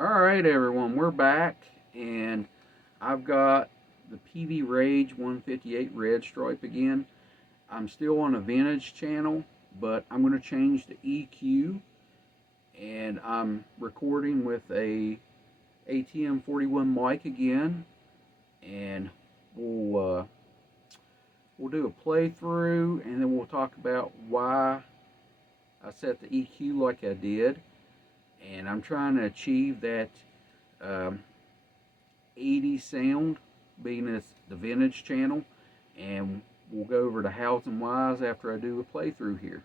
Alright everyone, we're back, and I've got the Peavey Rage 158 red stripe again. I'm still on a vintage channel, but I'm going to change the EQ, and I'm recording with a ATM 41 mic again, and we'll do a playthrough, and then we'll talk about why I set the EQ like I did. And I'm trying to achieve that 80s sound, being as the vintage channel, and we'll go over the hows and whys after I do a playthrough here.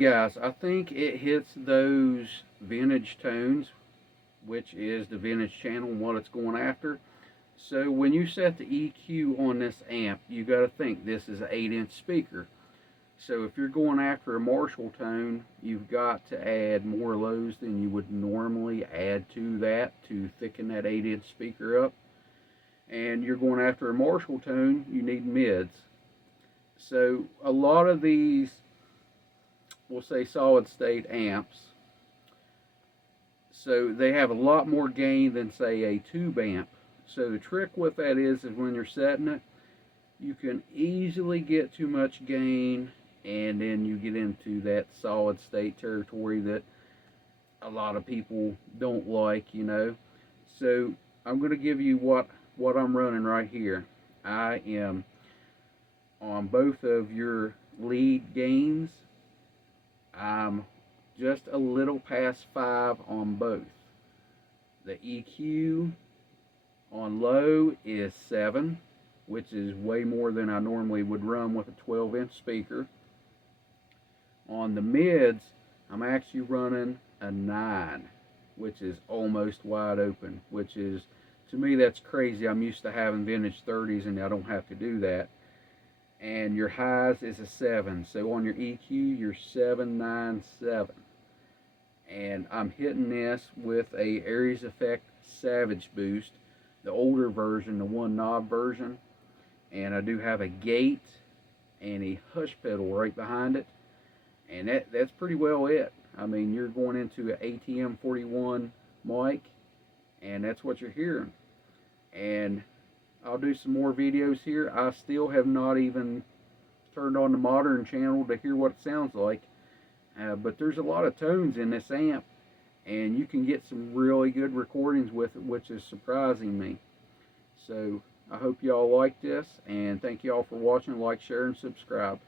guys, I think it hits those vintage tones, which is the vintage channel and what it's going after. So when you set the EQ on this amp, you got to think this is an 8-inch speaker. So if you're going after a Marshall tone, you've got to add more lows than you would normally add to that to thicken that 8-inch speaker up. And you're going after a Marshall tone, you need mids. So a lot of these, we'll say solid state amps, so they have a lot more gain than say a tube amp. So the trick with that is when you're setting it, you can easily get too much gain, and then you get into that solid state territory that a lot of people don't like, you know. So I'm going to give you what I'm running right here. I am on both of your lead gains. I'm just a little past 5 on both. The EQ on low is 7, which is way more than I normally would run with a 12-inch speaker. On the mids, I'm actually running a 9, which is almost wide open, which is, to me, that's crazy. I'm used to having vintage 30s and I don't have to do that. And your highs is a 7. So on your EQ, you're 797. And I'm hitting this with a Aries Effect Savage Boost, the older version, the 1 knob version. And I do have a gate and a hush pedal right behind it. And that's pretty well it. I mean, you're going into an ATM 41 mic, and that's what you're hearing. And I'll do some more videos here. I still have not even turned on the modern channel to hear what it sounds like. But there's a lot of tones in this amp, and you can get some really good recordings with it, which is surprising me. So I hope y'all like this, and thank y'all for watching. Like, share, and subscribe.